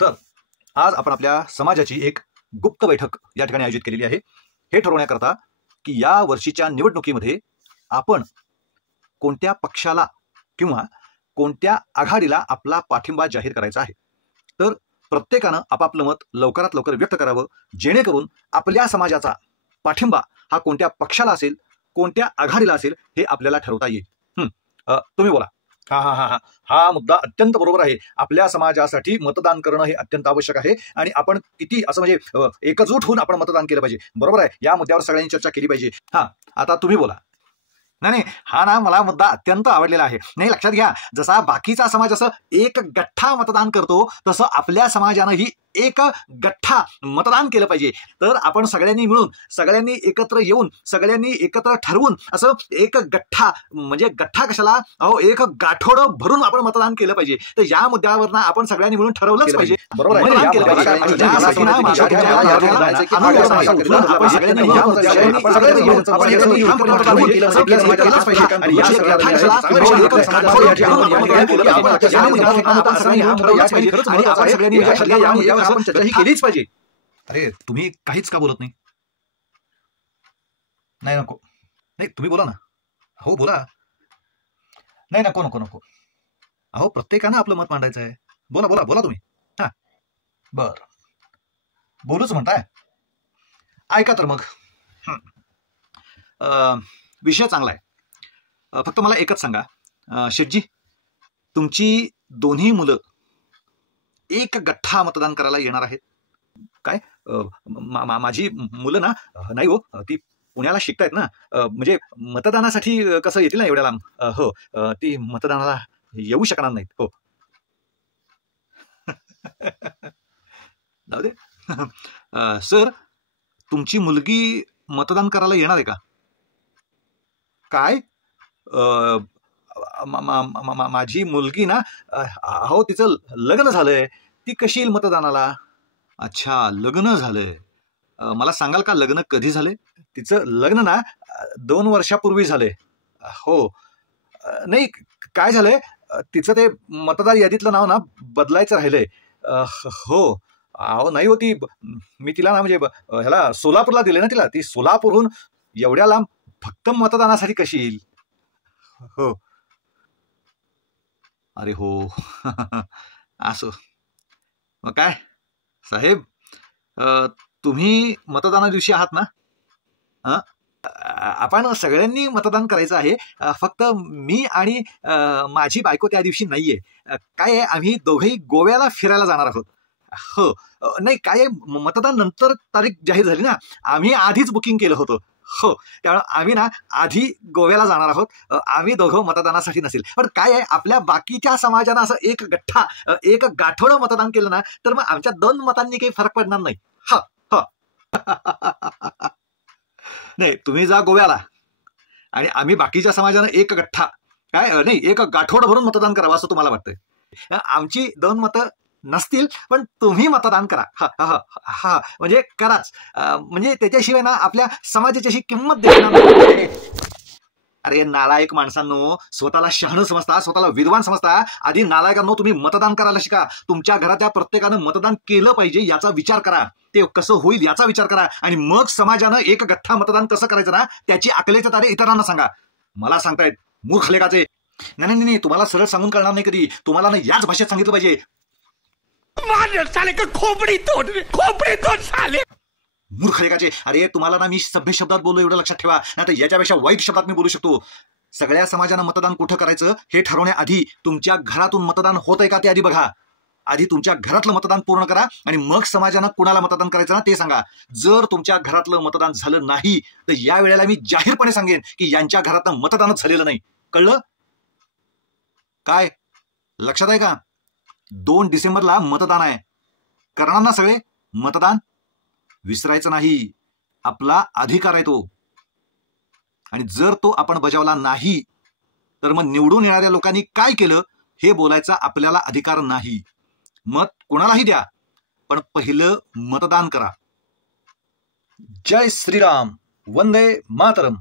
तर आज आपण आपल्या समाजाची एक गुप्त बैठक या ठिकाणी आयोजित केलेली आहे, हे ठरवण्याकरता की या वर्षीच्या निवडणुकीमध्ये आपण कोणत्या पक्षाला किंवा कोणत्या आघाडीला आपला पाठिंबा जाहीर करायचा आहे। तर प्रत्येकानं आपापलं मत लवकरात लवकर व्यक्त करावं, जेणेकरून आपल्या समाजाचा पाठिंबा हा कोणत्या पक्षाला असेल, कोणत्या आघाडीला असेल हे आपल्याला ठरवता येईल। तुम्ही बोला। हा मुद्दा अत्यंत बरोबर आहे। आपल्या समाजासाठी मतदान करणं हे अत्यंत आवश्यक आहे आणि आपण किती असं म्हणजे एकजूट होऊन आपण मतदान केलं पाहिजे। बरोबर आहे, या मुद्द्यावर सगळ्यांनी चर्चा केली पाहिजे। आता तुम्ही बोला। नाही, हा ना मला मुद्दा अत्यंत आवडलेला आहे। नाही, लक्षात घ्या, जसा बाकीचा समाज असं एक गठ्ठा मतदान करतो तसं आपल्या समाजानंही एक गठ्ठा मतदान केलं पाहिजे। तर आपण सगळ्यांनी मिळून, सगळ्यांनी एकत्र येऊन, सगळ्यांनी एकत्र ठरवून असं एक गठ्ठा, म्हणजे गठ्ठा कशाला, अहो एक गाठोडं भरून आपण मतदान केलं पाहिजे। तर या मुद्द्यावर ना आपण सगळ्यांनी मिळून ठरवलंच पाहिजे। बरोबर आहे, आपण चर्चा केलीच पाहिजे। अरे तुम्ही काहीच का बोलत नाही? नाही नको, नाही तुम्ही बोला ना। हो बोला। नाही नको नको नको, अहो प्रत्येकानं आपलं मत मांडायचं आहे। बोला बोला बोला तुम्ही। बर, बोलूच म्हणताय, ऐका तर मग। विषय चांगला आहे, फक्त मला एकच सांगा शेठजी, तुमची दोन्ही मुलं एक गठ्ठा मतदान करायला येणार आहेत काय? माझी मुलं ना, नाही हो, ती पुण्याला शिकतायत ना, म्हणजे मतदानासाठी कसं येतील ना एवढ्या लांब, हो ती मतदानाला येऊ शकणार नाहीत। हो जाऊ दे। सर, तुमची मुलगी मतदान करायला येणार आहे का? काय? माझी मुलगी ना, अहो तिचं लग्न झालंय, ती कशी येईल मतदानाला? अच्छा, लग्न झालंय। मला सांगाल का लग्न कधी झालंय? तिचं लग्न ना 2 वर्षापूर्वी झालंय। हो, नाही काय झालंय, तिचं ते मतदार यादीतलं नाव ना बदलायचं राहिलंय। हो, अहो नाही होती, मी तिला ना म्हणजे ह्याला सोलापूरला दिले ना तिला, ती सोलापूरहून एवढ्या लांब फक्त मतदानासाठी कशी येईल? हो, अरे हो असं मग काय साहेब, तुम्ही मतदाना दिवशी आहात ना? आपण सगळ्यांनी मतदान करायचं आहे, फक्त मी आणि माझी बायको त्या दिवशी नाहीये। काय आहे, आम्ही दोघेही गोव्याला फिरायला जाणार आहोत। हो, नाही काय आहे, मतदान नंतर तारीख जाहीर झाली ना, आम्ही आधीच बुकिंग केलं होतं। हो, त्यामुळे आम्ही ना आधी गोव्याला जाणार आहोत, आम्ही दोघं मतदानासाठी नसेल। पण काय आहे, आपल्या बाकीच्या समाजानं असं एक गठ्ठा, एक गाठोडं मतदान केलं ना, तर मग आमच्या 2 मतांनी काही फरक पडणार नाही। हा हा नाही, तुम्ही जा गोव्याला आणि आम्ही बाकीच्या समाजानं एक गठ्ठा, काय नाही एक गाठोडं भरून मतदान करावं असं तुम्हाला वाटतंय? आमची 2 मतं नसतील, पण तुम्ही मतदान करा। हा म्हणजे कराच, म्हणजे त्याच्याशिवाय ना आपल्या समाजाची अशी किंमत देणार नाही। अरे नालायक माणसांनो, स्वतःला शहाणं समजता, स्वतःला विद्वान समजता, आधी नालायकांनो तुम्ही मतदान करायला शिका। तुमच्या घरातल्या प्रत्येकानं मतदान केलं पाहिजे याचा विचार करा, ते कसं होईल याचा विचार करा, आणि मग समाजानं एक गठ्ठा मतदान कसं करायचं ना त्याची अकलेचे तारे इतरांना सांगा। मला सांगतायत मूर्ख लेखाचे? नाही नाही नाही, तुम्हाला सरळ सांगून कळणार नाही कधी, तुम्हाला ना याच भाषेत सांगितलं पाहिजे। खोपडी तोड साले, मूर्ख लेखाचे। अरे तुम्हाला ना मी सभ्य शब्दात बोललो एवढं लक्षात ठेवा, नाही तर याच्यापेक्षा वाईट शब्दात मी बोलू शकतो। सगळ्या समाजानं मतदान कुठं करायचं हे ठरवण्याआधी तुमच्या घरातून मतदान होतंय का ते आधी बघा। आधी तुमच्या घरातलं मतदान पूर्ण करा आणि मग समाजानं कुणाला मतदान करायचं ना ते सांगा। जर तुमच्या घरातलं मतदान झालं नाही तर या वेळेला मी जाहीरपणे सांगेन की यांच्या घरातलं मतदानच झालेलं नाही। कळलं काय? लक्षात आहे का? 2 डिसेंबरला मतदान आहे, करणार ना सगळे मतदान? विसरायचं नाही, आपला अधिकार आहे तो, आणि जर तो आपण बजावला नाही तर मग निवडून येणाऱ्या लोकांनी काय केलं हे बोलायचा आपल्याला अधिकार नाही। मत कोणालाही द्या, पण पहिलं मतदान करा। जय श्रीराम, वंदे मातरम।